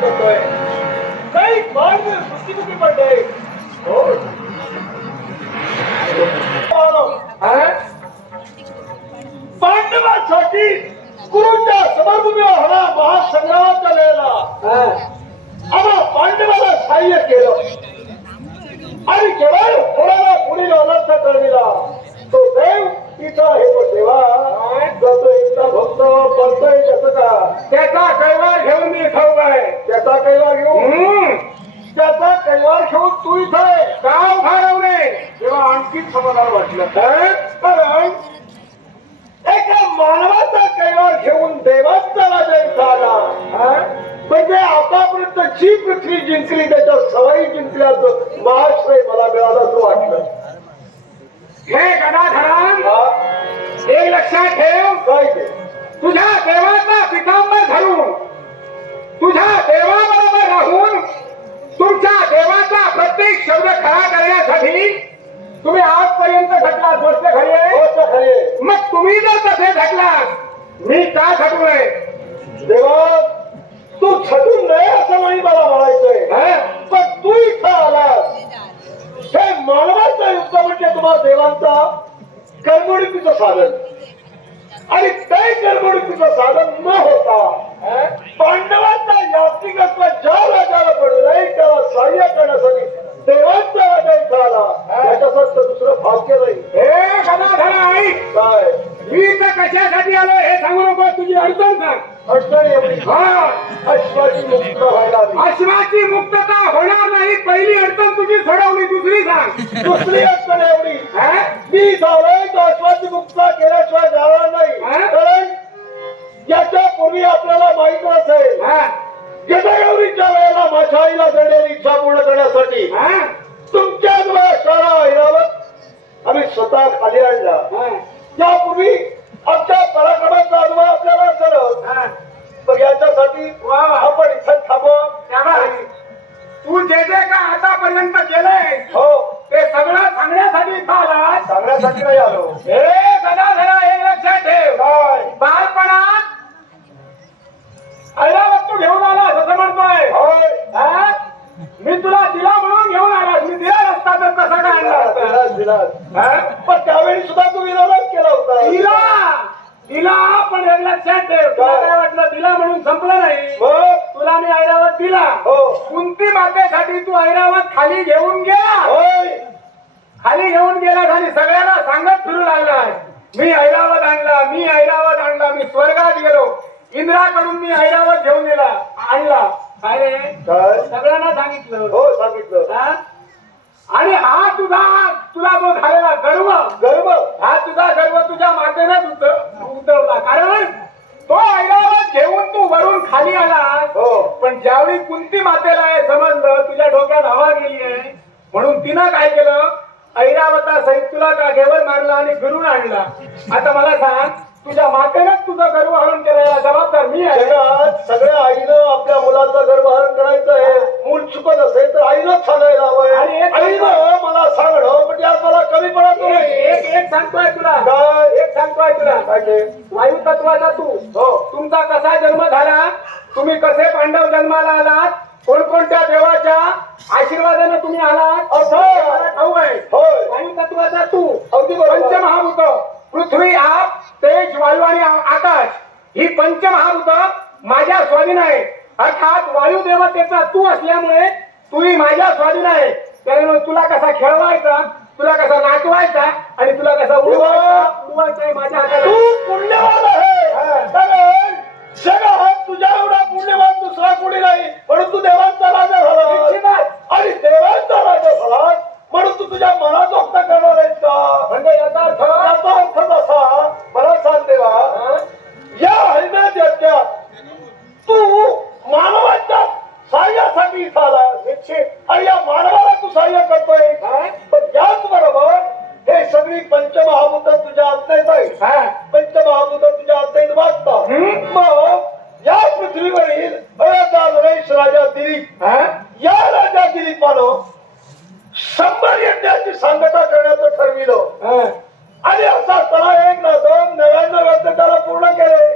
करतोय. काही मार्ग दृष्टिमुखी पडले. हो. हा? पांडवांसाठी गुरुच्या समर्भूमीवर होणा महासंग्रामाच्या वेळेला आम्हा पांडवाला सहाय्य केलं. आणि केवळ कोणाला पुढील अनर्थ कळविला. तो देव तिथं आहे पण देवा जसं एकटा भक्त बनतोय त्याचं का त्याचा कैवार घेऊन मी खाऊ आहे त्याचा कैवार घेऊन हम्म. त्याचा कैवार घेऊन तू इथं गाव घालवणे तेव्हा आणखी समाधान वाटलं हं? कारण एका मानवाचा कैवार घेऊन देवाचा राजा हं? म्हणजे आतापर्यंत जी पृथ्वी जिंकली त्याच्या सवाई जिंकल्याचं महाश्रय मला मिळालं असं वाटलं हे गदाधराम? एक लक्षात ठेव काय तुझ्या देवाचा पितांबर घालून तुझ्या देवाबरोबर राहून तुमच्या देवाचा प्रत्येक शब्द खरा करण्यासाठी तुम्ही आजपर्यंत घटला गोष्ट खरी. आहे. मग तुम्ही जर तसे घटलात मी का घटू नये देवा तू छटून नाही असं नाही मला म्हणायचंय. हं? पण तू इथं आलास. हे मानवाचं युद्ध म्हणजे तुम्हाला देवांचा करमणुकीचं साधन. आणि ते करमणुकीचं साधन न होता? पांडवांचा यास्तिकत्व ज्या राजाला पडलंय त्याला सहाय्य करण्यासाठी देवांचा राजा इथं आला. याच्यासारखं दुसरं भाग्य नाही. हे गदाधरा ऐक काय? मी तर कशासाठी आलो हे सांगू नको तुझी अडचण सांग. अडचण एवढी. हा. अश्वाची मुक्त व्हायला. अश्वाची मुक्तता होणार पहिली अडचण तुझी सोडवली दुसरी सांग दुसरी अडचण एवढी हं? मी झालोय तो अश्वाची मुक्ता केल्याशिवाय जाणार नाही? कारण याच्या पूर्वी आपल्याला माहीत असेल हं? गदागौरीच्या वेळेला माझ्या आईला घडलेली इच्छा पूर्ण करण्यासाठी? तुमच्या शाळा ऐरावत आम्ही स्वतः खाली आणला हं? त्यापूर्वी आमच्या पराक्रमाचा अनुभव आपल्याला हं? मग याच्यासाठी. आपण इथं थांबवा तू जे जे का आतापर्यंत केलंय हो. ते सगळं सांगण्यासाठी इथं. सांगण्यासाठी नाही आलो. हे गदाधरा हे लक्षात ठेव. काय? बालपणात ऐरावत तू घेऊन आलास असं म्हणतोय. होय. हा? मी तुला दिला म्हणून घेऊन आलास मी दिला नसता तर कसा काय आणला असता? दिलास, दिलास. हा? पण त्यावेळी सुद्धा तू विरोधच केला होता. दिला. दिला पण एक लक्षात ठेव. तुला काय वाटलं? दिला म्हणून संपलं नाही. मग? तुला मी ऐरावत दिला. हो. कुंती मातेसाठी तू ऐरावत खाली घेऊन गेला. होय. खाली घेऊन गेला आणि सगळ्यांना सांगत फिरू लागला मी ऐरावत आणला मी ऐरावत आणला मी स्वर्गात गेलो. इंद्राकडून मी ऐरावत घेऊन गेला आणला. काय रे? सगळ्यांना सांगितलं. हो सांगितलं. हा? आणि हा तुझा तुला जो झालेला गर्व गर्व? हा तुझा गर्व तुझ्या मातेनेच उत- उतरवला कारण तो ऐरावत घेऊन तू वरून खाली आला हो पण ज्यावेळी कुंती मातेला हे समजलं तुझ्या डोक्यात हवा गेली आहे. म्हणून तिनं काय केलं? ऐरावता सहित तुला काठ्यावर मारला आणि फिरून आणला? आता मला सांग तुझ्या मातेनंच तुझं गर्व हरण करायला जबाबदार मी आहे. जगात सगळ्या आईनं आपल्या मुलाचं गर्भधारण करायचं आहे. मूल चुकत असेल तर आईनं सांगायला हवंय. आणि एक- आईनं मला सांगणं म्हणजे आज मला कमी पडत एक नाही. एक एक सांगतोय तुला. काय? एक सांगतोय तुला. काय ते? वायू तत्वाचा तू. हो. तुमचा कसा जन्म झाला? तुम्ही कसे पांडव जन्माला आलात. कोणकोणत्या देवाच्या आशीर्वादाने तुम्ही आलात? आहे. वायू तत्वाचा तू. अगदी. पंचमहाभूत. पृथ्वी आप तेज वायू आणि आकाश ही पंचमहाभूत माझ्या स्वाधीन आहे अर्थात वायू देवतेचा तू असल्यामुळे तूही माझ्या स्वाधीन आहे. त्यामुळे तुला कसा खेळवायचा तुला कसा नाचवायचा आणि तुला कसा उडवायचा हे. माझ्या हातात तू. पुण्यवान आहे जगात तुझ्या करतोय काय? पण याच बरोबर हे सगळी पंचमहाभूत तुझ्या आज्ञेत आहेत हा. पंचमहाभूत तुझ्या आज्ञेत वाचतात हम्म. मग या पृथ्वीवरील अयोध्या नरेश राजा दिलीप हा? या राजा दिलीपानं शंभर यज्ञाची सांगता करण्याचं ठरविलं हा. आणि असा त्याला एक ना दोन नव्याण्णव यज्ञ त्याला पूर्ण केले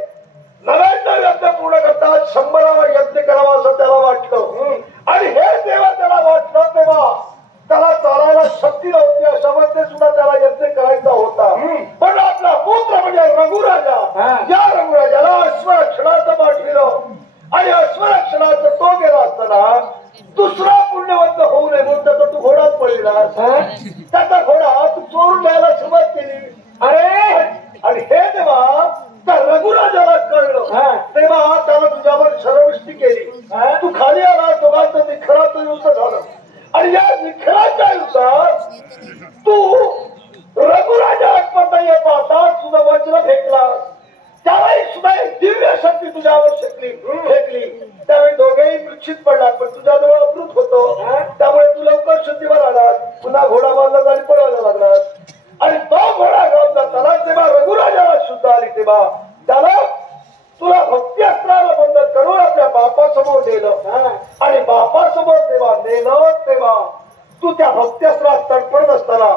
नव्याण्णव यज्ञ पूर्ण करता शंभरावा यज्ञ करावा असं त्याला वाटलं आत्मरक्षणाचा तो गेला असताना दुसरा पुण्यवंत होऊ नये म्हणून त्याचा तू घोडाच पडलास हा? त्याचा घोडा तू चोरून घ्यायला सुरुवात केली अरे आणि हे तेव्हा त्या रघुराजाला कळलं हा. तेव्हा त्याला तुझ्यावर शरवृष्टी केली हा? तू खाली आला दोघांचं निखराचं युद्ध झालं आणि या निखराच्या युद्धात तू रघुराजा आत्महत्या ये पाहता तुझं वज्र फेकला त्यालाही सुद्धा एक दिव्य शक्ती तुझ्यावर शेकली फेकली त्यावेळी दोघेही मूर्छित पडलात पण तुझ्याजवळ अमृत होतो हा? त्यामुळे तू लवकर शुद्धीवर आलास पुन्हा घोडा बांधला आणि पळायला लागलास आणि तो घोडा घेऊन जाताना तेव्हा रघुराजाला शुद्ध आली तेव्हा त्याला तुला भक्ती अस्त्राला बंद करून आपल्या बापासमोर नेलं आणि बापासमोर तेव्हा नेलं तेव्हा तू त्या भक्त्यास्त्रात तडपडत असताना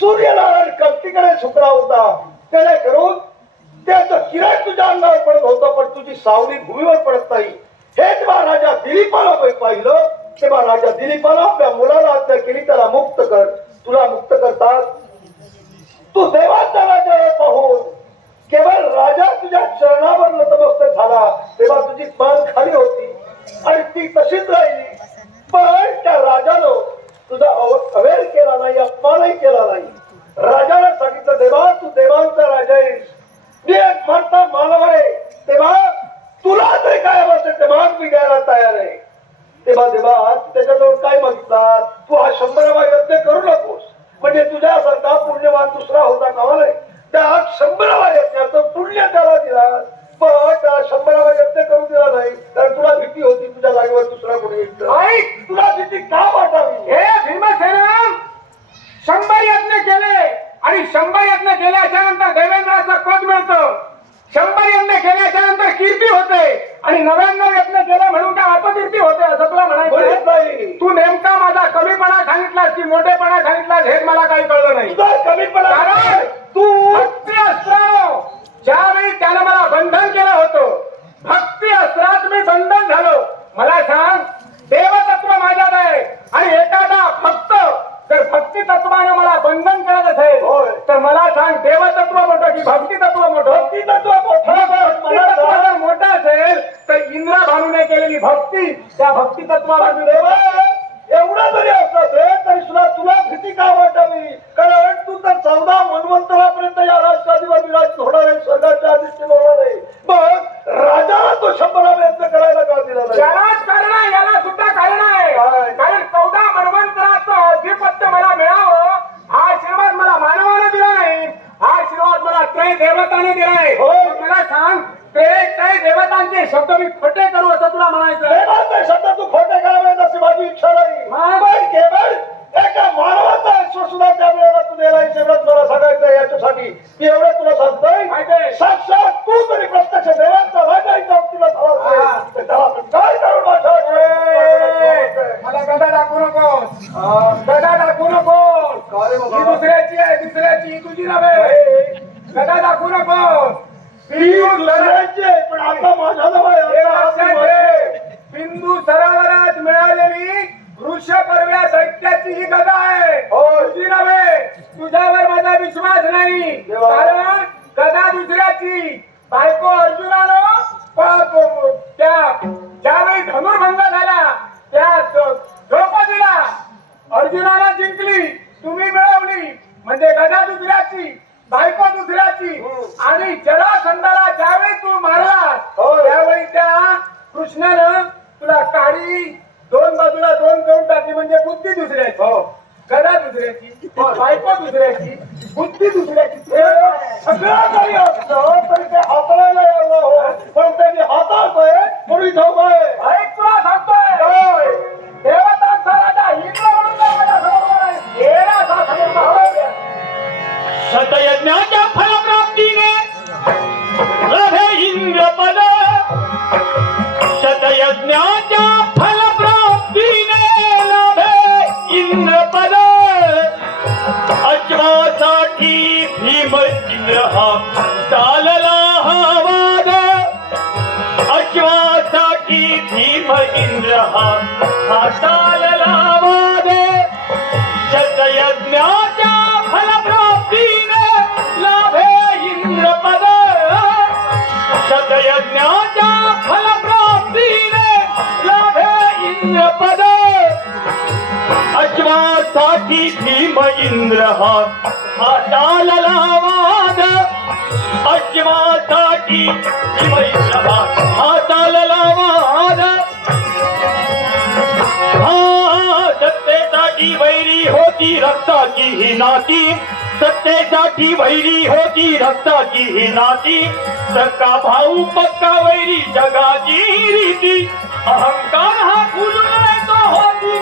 सूर्यनारायण कल्तीकडे सुकला होता. त्याने करून त्याचं किरण तुझ्या अंगावर पडत होतं पण तुझी सावली भूमीवर पडत नाही. हे जेव्हा राजा दिलीपाला पाहिलं तेव्हा राजा दिलीपाला आपल्या मुलाला आज्ञा केली त्याला मुक्त कर. तुला मुक्त करतात. तू देवाचा राजा आहे पाहून. केवळ राजा तुझ्या चरणावर नतमस्त झाला. तेव्हा तुझी मान खाली होती. आणि ती तशीच राहिली. पण त्या राजानं तुझा अव- अवेर केला नाही अपमानही केला नाही. राजाला सांगितलं देवा तू देवांचा राजा आहेस. मी एक म्हणता मानव आहे तेव्हा तुला तरी काय असेल तेव्हा मी द्यायला तयार आहे तेव्हा देवा त्याच्याजवळ काय मागितला तू हा शंभरावा यज्ञ करू नकोस म्हणजे तुझ्यासारखा पुण्यवान दुसरा होता कामा नाही त्या शंभरावा यज्ञाचं पुण्य त्याला दिला पण त्याला शंभरावा यज्ञ करू दिला नाही कारण तुला भीती होती तुझ्या जागेवर दुसरा कोणी येईल ऐक तुला भीती का वाटावी हे भीमसेना शंभर यज्ञ केले आणि शंभर यज्ञ केल्याच्यानंतर देवेंद्राचं पद मिळतं. शंभर यज्ञ केल्याच्यानंतर कीर्ती होते आणि नव्याण्णव यज्ञ केले म्हणून काय अपकीर्ती होते असं तुला म्हणायचं तू नेमका माझा कमीपणा सांगितलास की मोठेपणा सांगितलास हेच मला काही कळलं नाही. कमीपणा तू भक्ती अस्त्रानो ज्यावेळी त्यानं मला बंधन केलं होतं भक्ती अस्त्रात मी बंधन झालो मला सांग देवतत्व माझ्यात आहे आणि एखादा भक्त जर भक्ती तत्वानं मला बंधन करत असेल होय. तर मला सांग देवतत्व मोठं की भक्ती तत्व मोठं भक्ती तत्व मोठं भक्ती मला तत्व सांग. जर मोठं असेल तर इंद्र भानूने केलेली भक्ती. त्या भक्ती तत्वाला मी देवा एवढा जरी असला असेल तरी सुद्धा तुला भीती का वाटावी? कारण तू तर चौदा मन्वंतरापर्यंत या राष्ट्राधिवर विराज होणार आहे स्वर्गाच्या अधिष्ठित होणार आहे. मग राजाला तो शंभरा प्रयत्न करायला का दिला यालाच कारण आहे याला सुद्धा कारण आहे? कारण चौदा मनवंतराचं अधिपत्य मला मिळावं हा आशीर्वाद मला मानवानं दिला नाही. हा आशीर्वाद मला त्रय देवताने दिला आहे सांग ते त्रय देवतांचे शब्द मी खोटे करू असं तुला म्हणायचं. शब्द तू खोटे करावेत अशी माझी इच्छा नाही. केवळ एका मानवाचा सुद्धा त्या वेळेला तू दिलाय एवढंच मला सांगायचं याच्यासाठी. की एवढं तुला सांगतोय? साक्षात तू तरी प्रत्यक्ष देवांचा राजा इथं तुला झाला हा. असेल, तर त्याला आपण काय करू ए, मला गदा दाखवू नकोस गदा दाखवू नकोस का रे बाबा? ही दुसऱ्याची आहे दुसऱ्याची ही तुझी नव्हे गदा दाखवू नकोस ती लढायची आहे, पण आता माझ्या जवळ आहे. हे आता लक्षात आपण ठेव. बिंदू सरोवरात मिळालेली वृषपर्व्या दैत्याची ही गदा आहे. तुझी नव्हे तुझ्यावर माझा विश्वास नाही. कारण गदा दुसऱ्याची. बायको अर्जुनानं त्या ज्यावेळी धनुर्भंग झाला त्या द्रौपदीला अर्जुनाला जिंकली. तुम्ही मिळवली. म्हणजे गदा दुसऱ्याची बायको दुसऱ्याची. हम्म. आणि जरासंधाला इंद्र हा चालला हवाद अश्वासाठी भीम इंद्र हा हा चालला वाद शतयज्ञाच्या फलप्राप्तीने लाभे इंद्रपद शतयज्ञाच्या फलप्राप्तीने लाभे इंद्रपद अश्वासाठी भीम इंद्र हा वैरी होती रक्ताची ही नाती. सत्तेसाठी वैरी होती रक्ताची ही नाती. सक्का भाऊ पक्का वैरी जगाची रीती. अहंकार हा फुलून तो होती